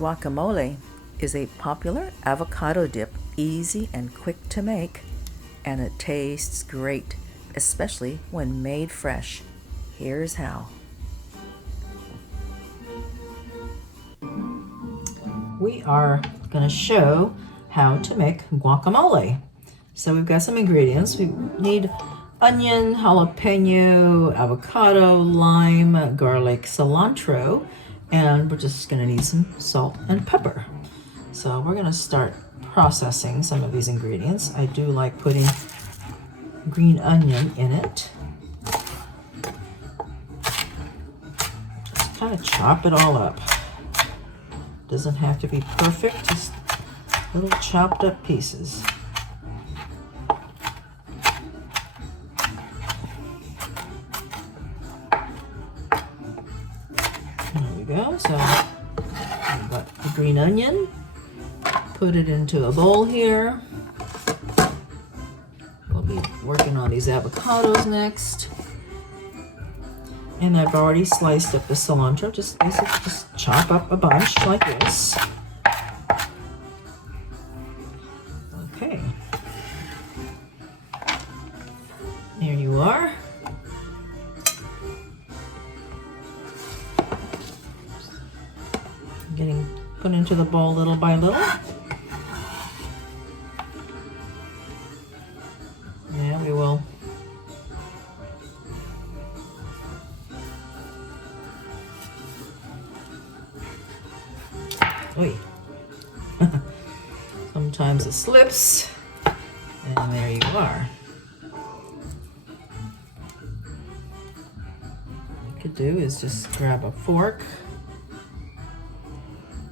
Guacamole is a popular avocado dip, easy and quick to make, and it tastes great, especially when made fresh. Here's how. We are going to show how to make guacamole. So we've got some ingredients. We need onion, jalapeno, avocado, lime, garlic, cilantro, and we're just going to need some salt and pepper. So we're going to start processing some of these ingredients. I do like putting green onion in it. Just kind of chop it all up. Doesn't have to be perfect, just little chopped up pieces. There we go. So I've got the green onion. Put it into a bowl here. We'll be working on these avocados next. And I've already sliced up the cilantro. Just chop up a bunch like this. Okay. There you are. Getting put into the bowl little by little. Yeah, we will. Oy. Sometimes it slips, and there you are. What you could do is just grab a fork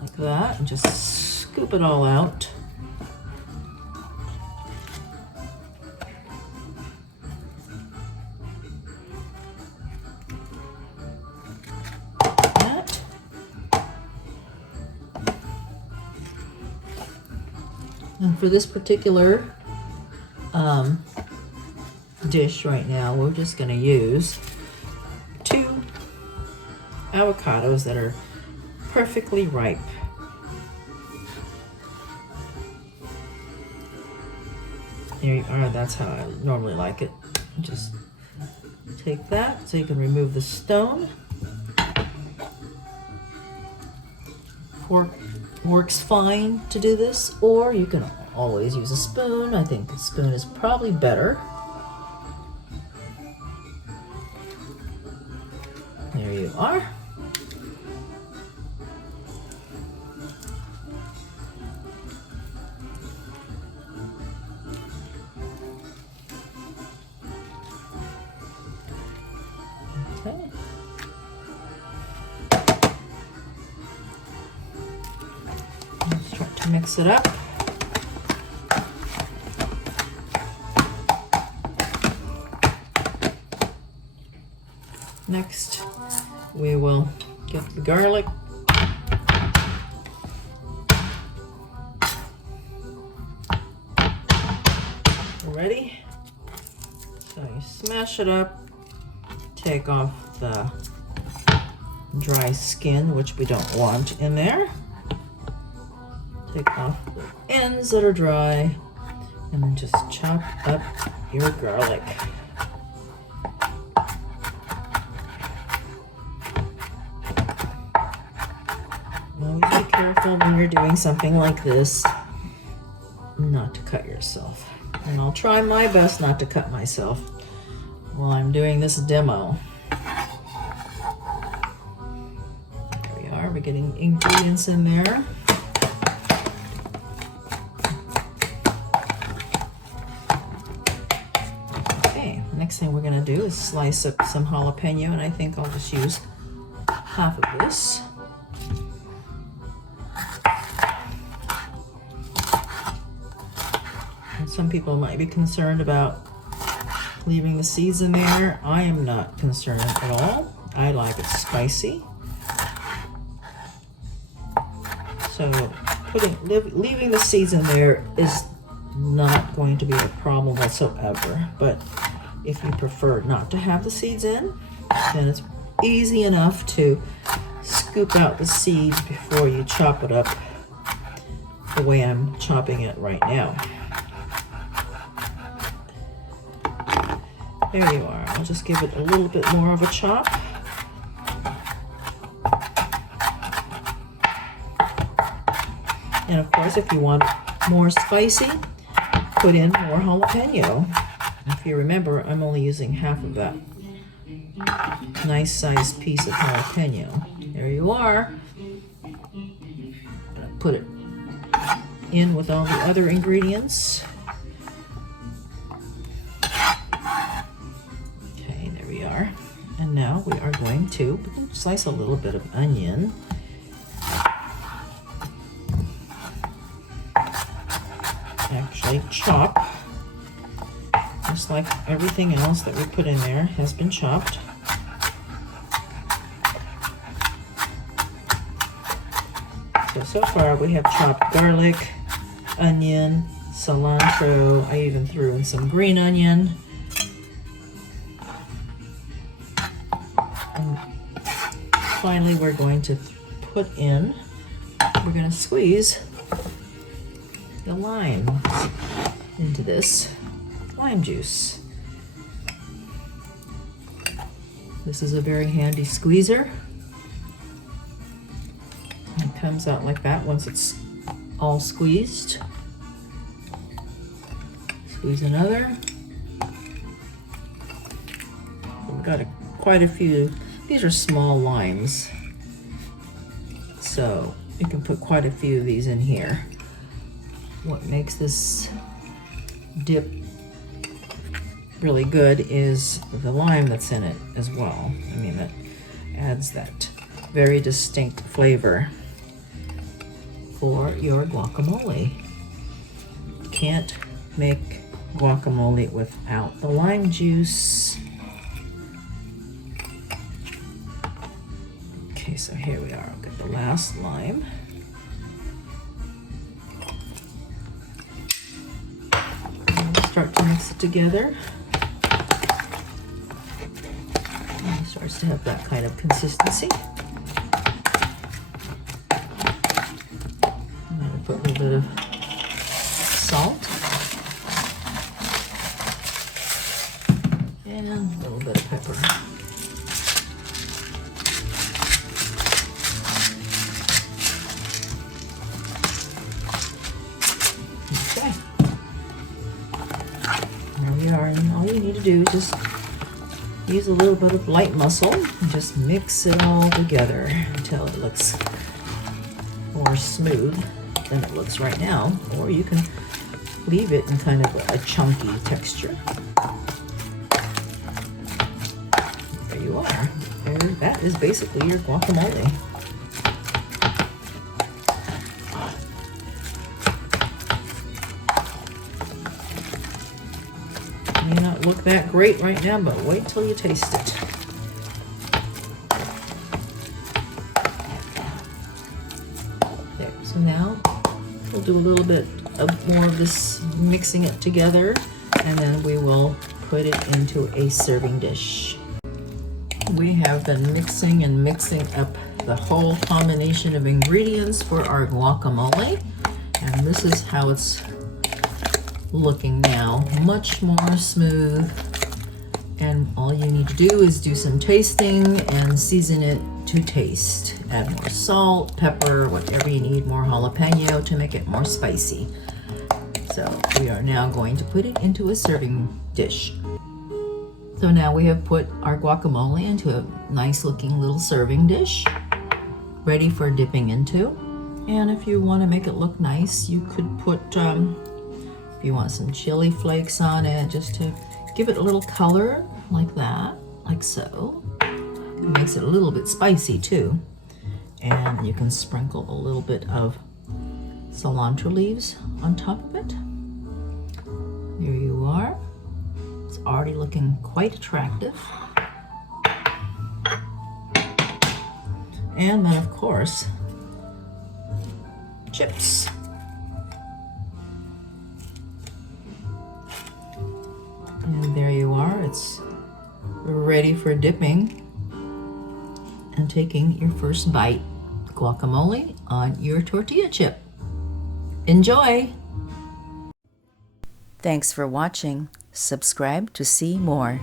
like that and just scoop it all out. And for this particular dish right now, we're just going to use 2 avocados that are perfectly ripe. There you are. That's how I normally like it. Just take that so you can remove the stone. Fork works fine to do this, or you can always use a spoon. I think a spoon is probably better. There you are. Okay. Start to mix it up. Next, we will get the garlic. Ready? So you smash it up, take off the dry skin, which we don't want in there. Take off the ends that are dry, and then just chop up your garlic. Always be careful when you're doing something like this not to cut yourself. And I'll try my best not to cut myself while I'm doing this demo. There we are. We're getting ingredients in there. Next thing we're going to do is slice up some jalapeno, and I think I'll just use half of this. And some people might be concerned about leaving the seeds in there. I am not concerned at all. I like it spicy. So leaving the seeds in there is not going to be a problem whatsoever, but if you prefer not to have the seeds in, then it's easy enough to scoop out the seeds before you chop it up the way I'm chopping it right now. There you are. I'll just give it a little bit more of a chop. And of course, if you want more spicy, put in more jalapeno. If you remember, I'm only using half of that nice sized piece of jalapeno. There you are. Put it in with all the other ingredients. Okay, there we are. And now we are going to slice a little bit of onion. Actually chop, just like everything else that we put in there has been chopped. So far we have chopped garlic, onion, cilantro. I even threw in some green onion. And finally we're going to we're going to squeeze the lime into this lime juice. This is a very handy squeezer. It comes out like that once it's all squeezed. Squeeze another. We've got quite a few. These are small limes, so you can put quite a few of these in here. What makes this dip really good is the lime that's in it as well. I mean, that adds that very distinct flavor for your guacamole. You can't make guacamole without the lime juice. Okay, so here we are. I'll get the last lime. Start to mix it together. And it starts to have that kind of consistency. I'm going to put a little bit of salt and a little bit of pepper. And all you need to do is just use a little bit of light muscle and just mix it all together until it looks more smooth than it looks right now, or you can leave it in kind of a chunky texture. There you are. That is basically your guacamole. May not look that great right now, but wait till you taste it. There, so now we'll do a little bit of more of this mixing it together, and then we will put it into a serving dish. We have been mixing and mixing up the whole combination of ingredients for our guacamole, and this is how it's looking now. Much more smooth, and all you need to do is do some tasting and season it to taste. Add more salt, pepper, whatever you need, more jalapeno to make it more spicy. So we are now going to put it into a serving dish. So now we have put our guacamole into a nice looking little serving dish, ready for dipping into. And if you want to make it look nice, you could put if you want some chili flakes on it, just to give it a little color, like that, like so. It makes it a little bit spicy too. And you can sprinkle a little bit of cilantro leaves on top of it. There you are. It's already looking quite attractive. And then of course, chips. And there you are. It's ready for dipping and taking your first bite. guacamole on your tortilla chip. Enjoy! Thanks for watching. Subscribe to see more.